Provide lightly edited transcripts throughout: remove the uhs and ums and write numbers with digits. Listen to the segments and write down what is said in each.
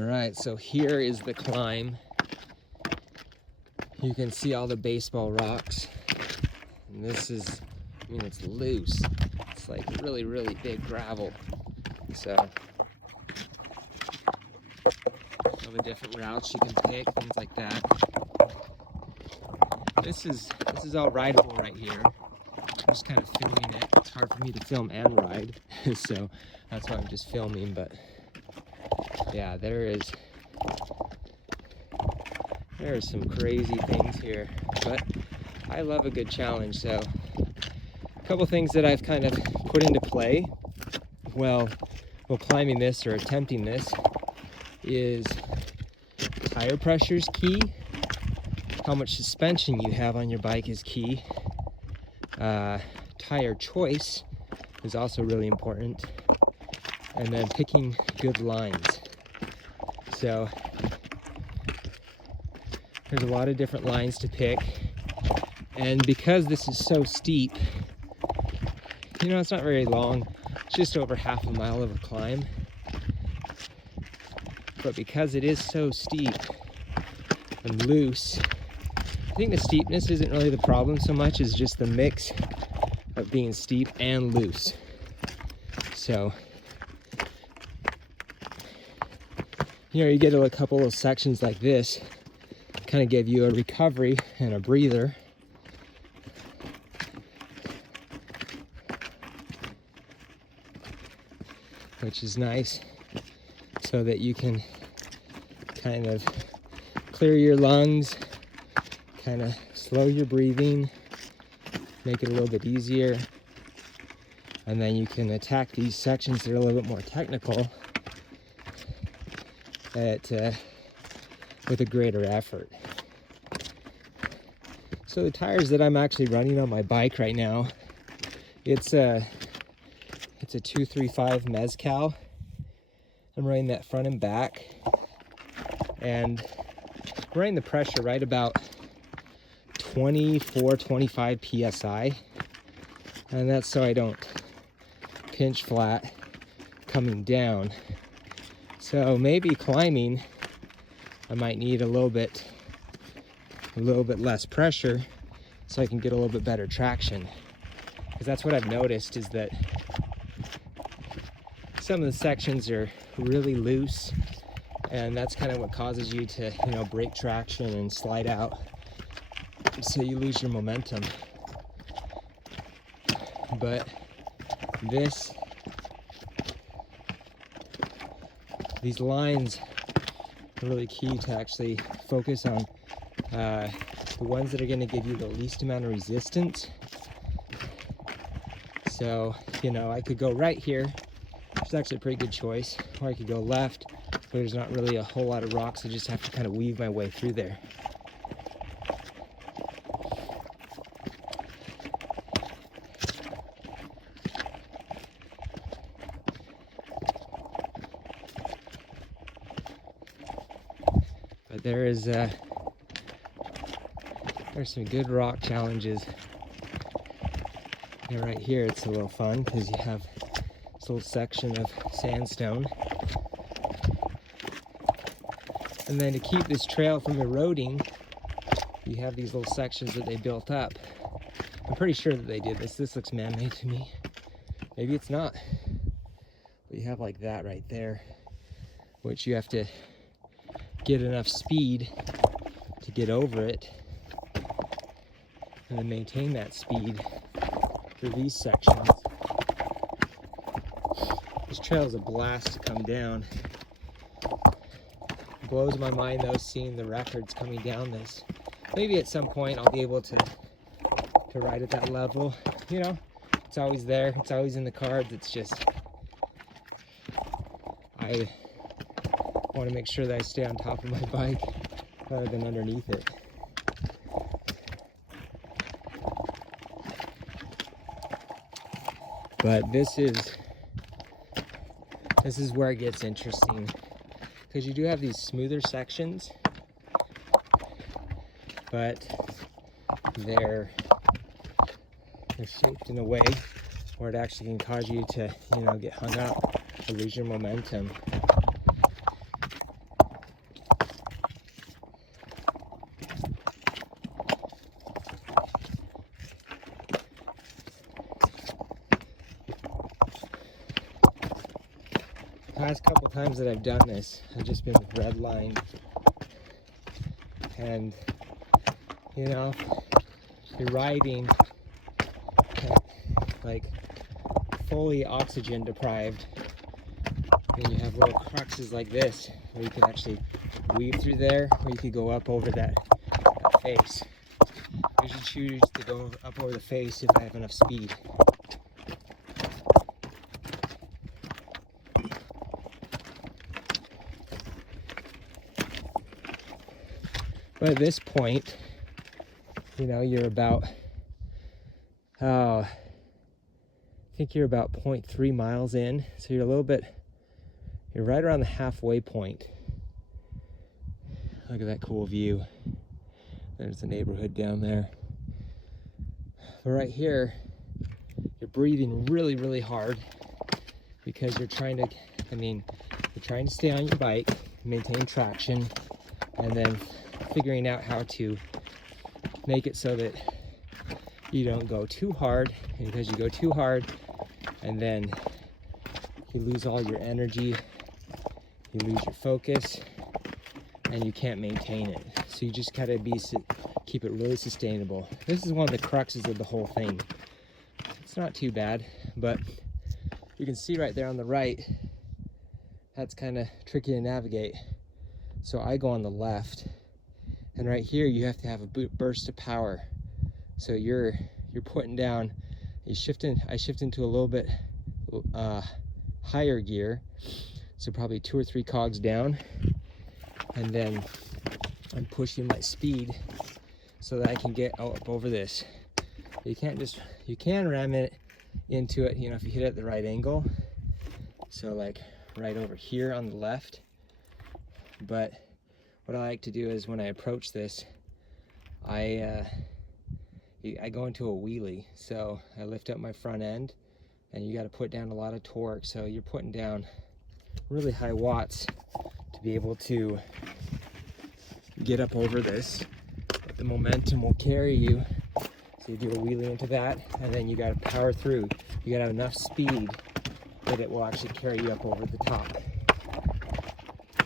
All right, so here is the climb. You can see all the baseball rocks. And this is, I mean, it's loose. It's like really, really big gravel. So, all the different routes you can pick, things like that. This is all rideable right here. I'm just kind of filming it. It's hard for me to film and ride, so that's why I'm just filming. But yeah, there are some crazy things here, but I love a good challenge. So a couple things that I've kind of put into play while climbing this or attempting this is tire pressure is key. How much suspension you have on your bike is key. Tire choice is also really important. And then picking good lines. So there's a lot of different lines to pick. And because this is so steep, you know, it's not very long. It's just over half a mile of a climb. But because it is so steep and loose, I think the steepness isn't really the problem so much as just the mix of being steep and loose. So, you know, you get a couple of sections like this, kind of give you a recovery and a breather. Which is nice, so that you can kind of clear your lungs, kind of slow your breathing, make it a little bit easier, and then you can attack these sections that are a little bit more technical with a greater effort. So the tires that I'm actually running on my bike right now, it's a 235 Mezcal. I'm running that front and back, and I'm running the pressure right about 24-25 psi, and that's so I don't pinch flat coming down. So maybe climbing, I might need a little bit less pressure so I can get a little bit better traction, because that's what I've noticed, is that some of the sections are really loose, and that's kind of what causes you to, you know, break traction and slide out, so you lose your momentum. But these lines are really key to actually focus on the ones that are going to give you the least amount of resistance. So, you know, I could go right here, which is actually a pretty good choice, or I could go left, but there's not really a whole lot of rocks. I just have to kind of weave my way through there. But there's some good rock challenges. And right here it's a little fun because you have this little section of sandstone. And then to keep this trail from eroding, you have these little sections that they built up. I'm pretty sure that they did this. This looks man-made to me. Maybe it's not. But you have like that right there, which you have to get enough speed to get over it, and then maintain that speed for these sections. This trail is a blast to come down. It blows my mind though, seeing the records coming down this. Maybe at some point I'll be able to ride at that level. You know, it's always there, it's always in the cards. It's just, I want to make sure that I stay on top of my bike rather than underneath it. But this is where it gets interesting, because you do have these smoother sections, but they're shaped in a way where it actually can cause you to, you know, get hung up or lose your momentum. past couple times that I've done this, I've just been redlined. And, you know, you're riding like fully oxygen deprived. And you have little cruxes like this where you can actually weave through there, or you could go up over that face. I usually choose to go up over the face if I have enough speed. But at this point, you know, you're about, I think you're about 0.3 miles in. So you're a little bit, you're right around the halfway point. Look at that cool view. There's the neighborhood down there. But right here, you're breathing really, really hard because you're trying to, you're trying to stay on your bike, maintain traction, and then figuring out how to make it so that you don't go too hard, because you go too hard and then you lose all your energy, you lose your focus, and you can't maintain it. So you just gotta keep it really sustainable. This is one of the cruxes of the whole thing. It's not too bad, but you can see right there on the right, that's kind of tricky to navigate. So I go on the left, and right here you have to have a burst of power. So you're putting down, I shift into a little bit higher gear, so probably 2 or 3 cogs down, and then I'm pushing my speed so that I can get up over this. You can ram it into it, you know, if you hit it at the right angle. So like right over here on the left. But what I like to do is when I approach this, I go into a wheelie. So I lift up my front end, and you got to put down a lot of torque. So you're putting down really high watts to be able to get up over this. But the momentum will carry you. So you do a wheelie into that, and then you got to power through. You got to have enough speed that it will actually carry you up over the top.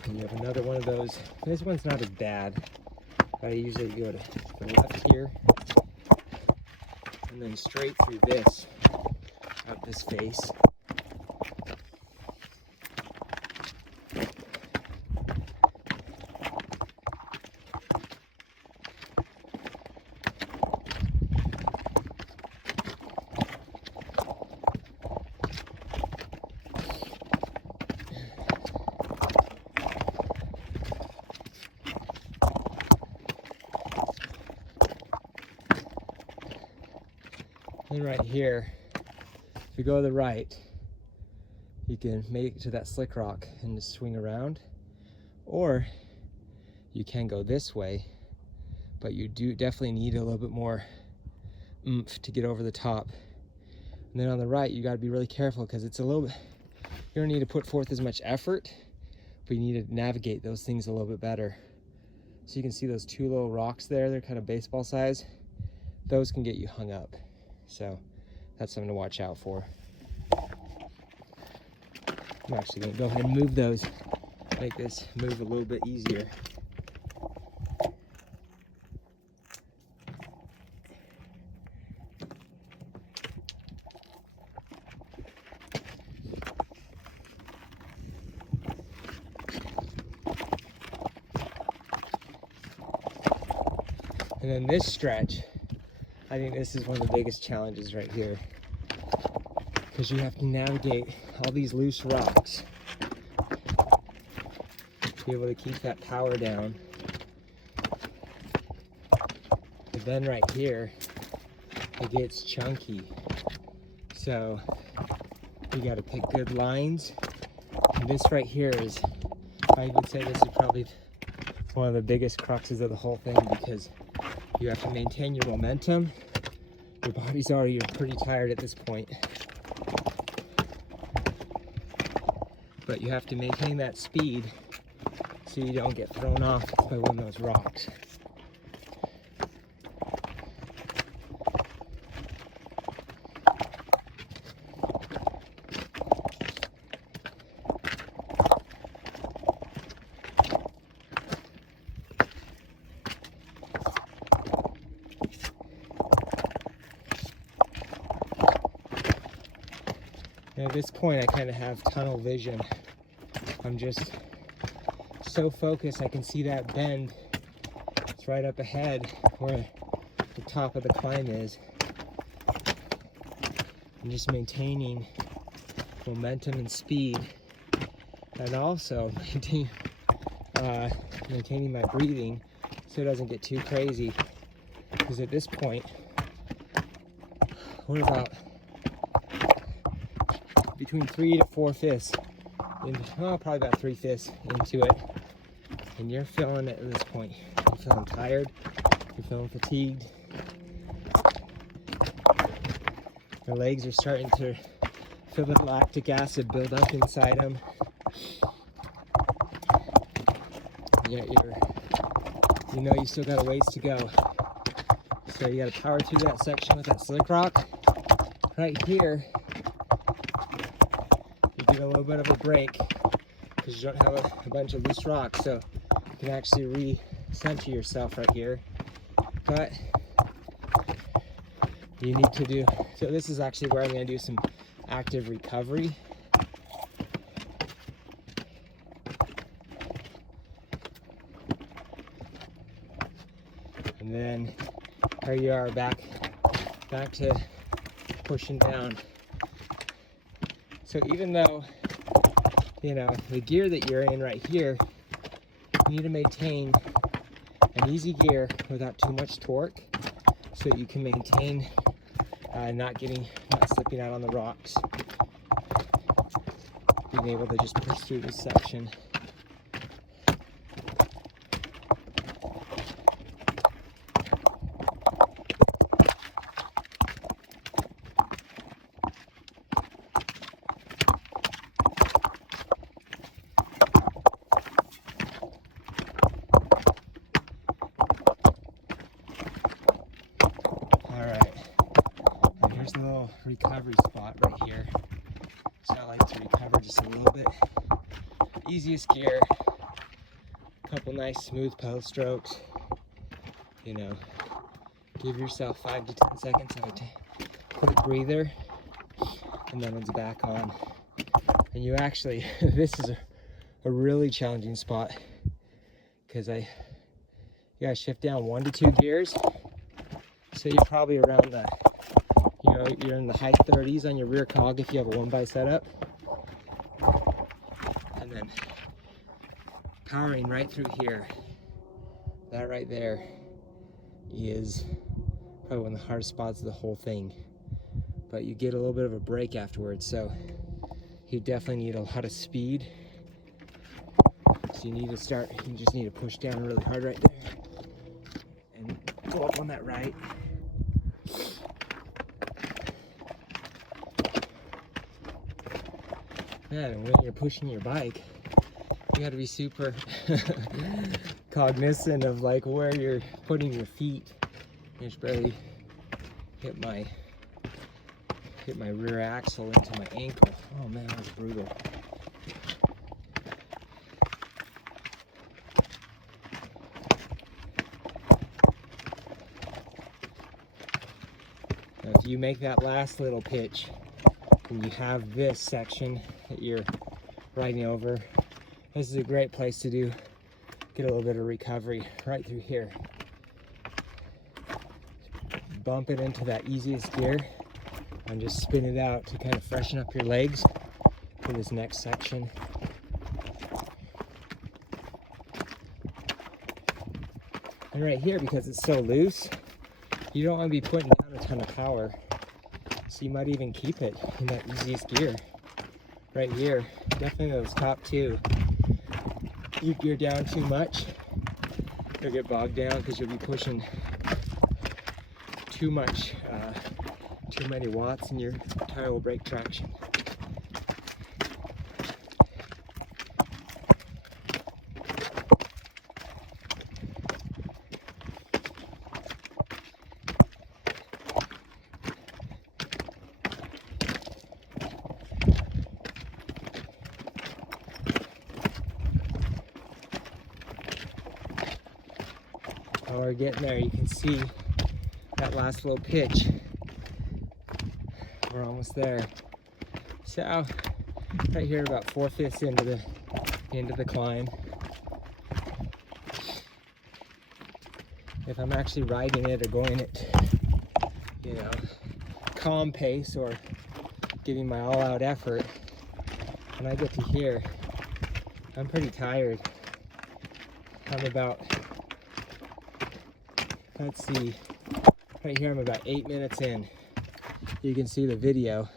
And you have another one of those. This one's not as bad. I usually go to the left here, and then straight through this, up this face. And right here, if you go to the right, you can make it to that slick rock and just swing around, or you can go this way, but you do definitely need a little bit more oomph to get over the top. And then on the right, you got to be really careful because it's a little bit, you don't need to put forth as much effort, but you need to navigate those things a little bit better. So you can see those 2 little rocks there, they're kind of baseball size. Those can get you hung up. So that's something to watch out for. I'm actually going to go ahead and move those, make this move a little bit easier. And then this stretch, I think this is one of the biggest challenges right here, because you have to navigate all these loose rocks to be able to keep that power down. And then right here, it gets chunky. So you got to pick good lines. And this right here is, I would say this is probably one of the biggest cruxes of the whole thing, because you have to maintain your momentum. Your body's already pretty tired at this point, but you have to maintain that speed so you don't get thrown off by one of those rocks. And at this point, I kind of have tunnel vision. I'm just so focused, I can see that bend. It's right up ahead where the top of the climb is. I'm just maintaining momentum and speed, and also maintaining my breathing so it doesn't get too crazy. Because at this point, we're about between 3 to 4/5, probably about 3/5 into it, and you're feeling it at this point. You're feeling tired, you're feeling fatigued. The legs are starting to feel the lactic acid build up inside them. Yet you know you still got a ways to go. So you got to power through that section with that slick rock. Right here, you get a little bit of a break because you don't have a bunch of loose rocks, so you can actually re-center yourself right here. But you need to do, so this is actually where I'm going to do some active recovery. And then here you are back to pushing down. So even though, you know, the gear that you're in right here, you need to maintain an easy gear without too much torque so that you can maintain not slipping out on the rocks. Being able to just push through this section. Here's a little recovery spot right here. So I like to recover just a little bit. Easiest gear, a couple nice smooth pedal strokes. You know, give yourself 5 to 10 seconds of a quick breather, and then it's back on. And you actually, this is a really challenging spot because you gotta shift down 1 to 2 gears. So you're probably around the, you're in the high 30s on your rear cog if you have a 1x setup. And then powering right through here. That right there is probably one of the hardest spots of the whole thing. But you get a little bit of a break afterwards, so you definitely need a lot of speed. So you just need to push down really hard right there. And go up on that right. Yeah, and when you're pushing your bike, you got to be super cognizant of like where you're putting your feet. I just barely hit my rear axle into my ankle. Oh man, that was brutal. Now, if you make that last little pitch, and you have this section that you're riding over, this is a great place to get a little bit of recovery right through here. Bump it into that easiest gear and just spin it out to kind of freshen up your legs for this next section. And right here, because it's so loose, you don't want to be putting down a ton of power. So you might even keep it in that easiest gear right here. Definitely those top two. You gear down too much, you'll get bogged down because you'll be pushing too many watts and your tire will break traction. While we're getting there, you can see that last little pitch. We're almost there. So right here, about 4/5 into the climb. If I'm actually riding it or going at, you know, calm pace or giving my all-out effort, when I get to here, I'm pretty tired. I'm about, let's see, right here I'm about 8 minutes in. You can see the video,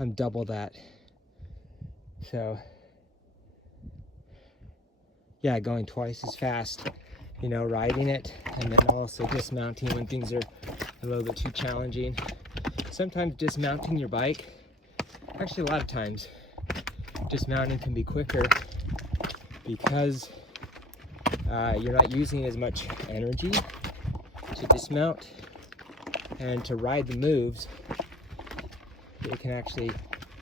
I'm double that. So yeah, going twice as fast, you know, riding it, and then also dismounting when things are a little bit too challenging. Sometimes dismounting your bike, actually a lot of times, dismounting can be quicker because you're not using as much energy to dismount, and to ride the moves, it can actually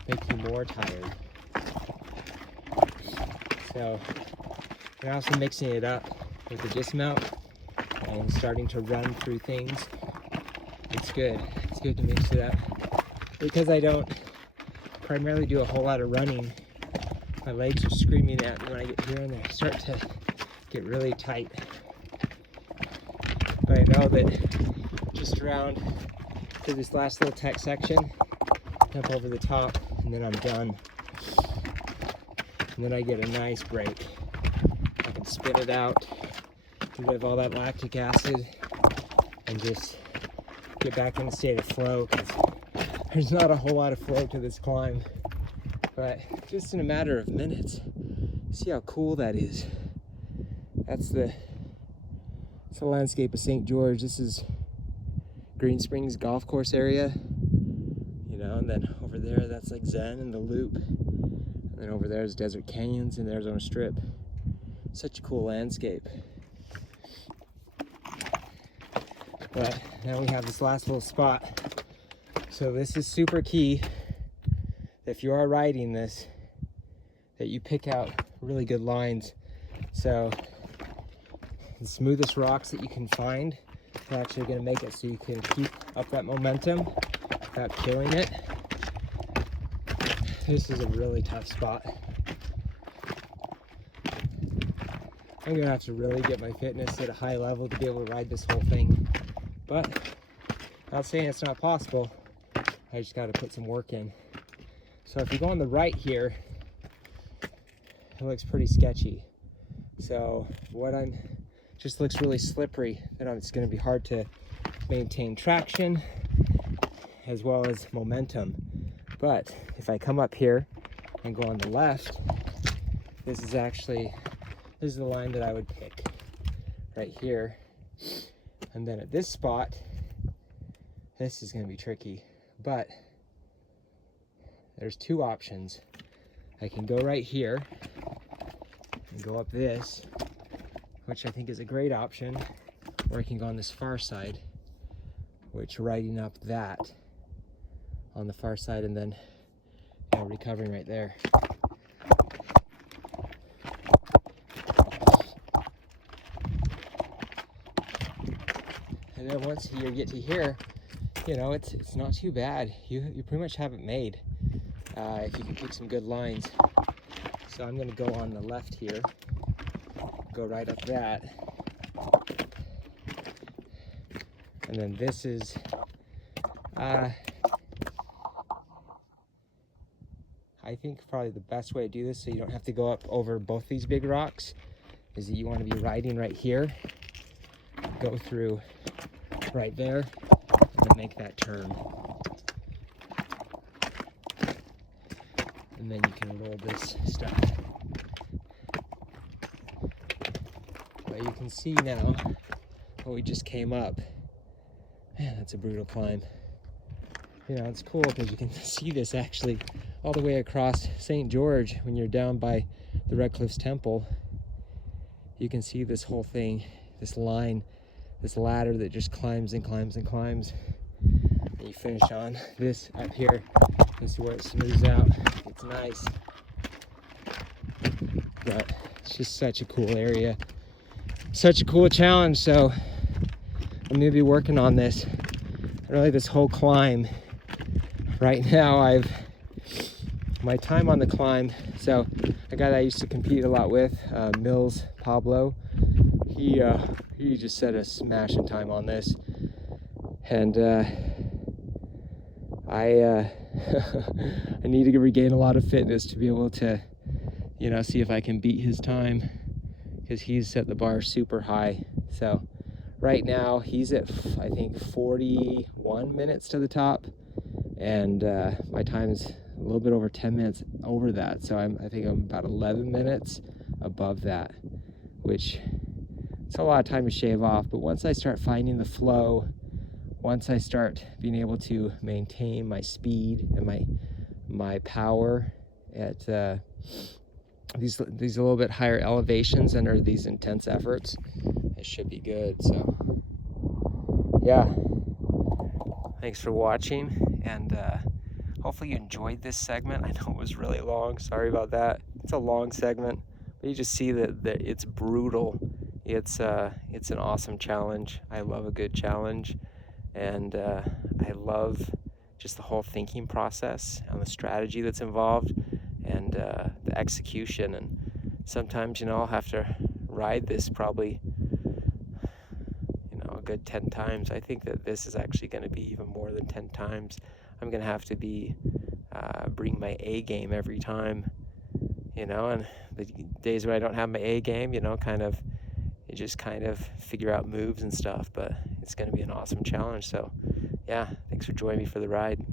make you more tired. So we're also mixing it up with the dismount and starting to run through things. It's good. It's good to mix it up. Because I don't primarily do a whole lot of running, my legs are screaming at me when I get here, and they start to get really tight. But I know that just around to this last little tech section, jump over the top, and then I'm done. And then I get a nice break. I can spit it out, get rid of all that lactic acid, and just get back in a state of flow, because there's not a whole lot of flow to this climb. But just in a matter of minutes, see how cool that is. That's the landscape of St. George. This is Green Springs golf course area, you know, and then over there, that's like Zen and the Loop. And then over there is Desert Canyons and the Arizona Strip. Such a cool landscape. But now we have this last little spot. So this is super key, if you are riding this, that you pick out really good lines. So the smoothest rocks that you can find are actually going to make it so you can keep up that momentum without killing it. This is a really tough spot. I'm going to have to really get my fitness at a high level to be able to ride this whole thing. But not saying it's not possible. I just got to put some work in. So if you go on the right here, it looks pretty sketchy. So just looks really slippery, and it's going to be hard to maintain traction as well as momentum. But if I come up here and go on the left, this is the line that I would pick right here. And then at this spot, this is going to be tricky, but there's two options. I can go right here and go up this, which I think is a great option, or I can go on this far side, which riding up that on the far side and then, you know, recovering right there. And then once you get to here, you know, it's not too bad. You pretty much have it made if you can pick some good lines. So I'm going to go on the left here, go right up that, and then this is I think probably the best way to do this, so you don't have to go up over both these big rocks, is that you want to be riding right here, go through right there, and then make that turn. And then you can roll this stuff. But you can see now, when we just came up, man, that's a brutal climb. You know, it's cool because you can see this actually all the way across St. George when you're down by the Red Cliffs Temple. You can see this whole thing, this line, this ladder that just climbs and climbs and climbs. And you finish on this up here. You see where it smooths out. It's nice. But it's just such a cool area. Such a cool challenge. So I'm going to be working on this. Really, this whole climb. Right now I've my time on the climb, so a guy that I used to compete a lot with, Mills Pablo, he just set a smashing time on this, and I I need to regain a lot of fitness to be able to, you know, see if I can beat his time, because he's set the bar super high. So right now he's at, I think, 41 minutes to the top, and my time's a little bit over 10 minutes over that. So I think I'm about 11 minutes above that, which it's a lot of time to shave off. But once I start finding the flow, once I start being able to maintain my speed and my power at these a little bit higher elevations under these intense efforts, it should be good. So yeah, thanks for watching, and hopefully you enjoyed this segment. I know it was really long, sorry about that. It's a long segment, but you just see that it's brutal. It's an awesome challenge. I love a good challenge, and I love just the whole thinking process and the strategy that's involved, and the execution. And sometimes, you know, I'll have to ride this probably, you know, a good 10 times. I think that this is actually going to be even more than 10 times. I'm going to have to bring my A game every time, you know, and the days when I don't have my A game, you know, you just kind of figure out moves and stuff. But it's going to be an awesome challenge. So yeah, thanks for joining me for the ride.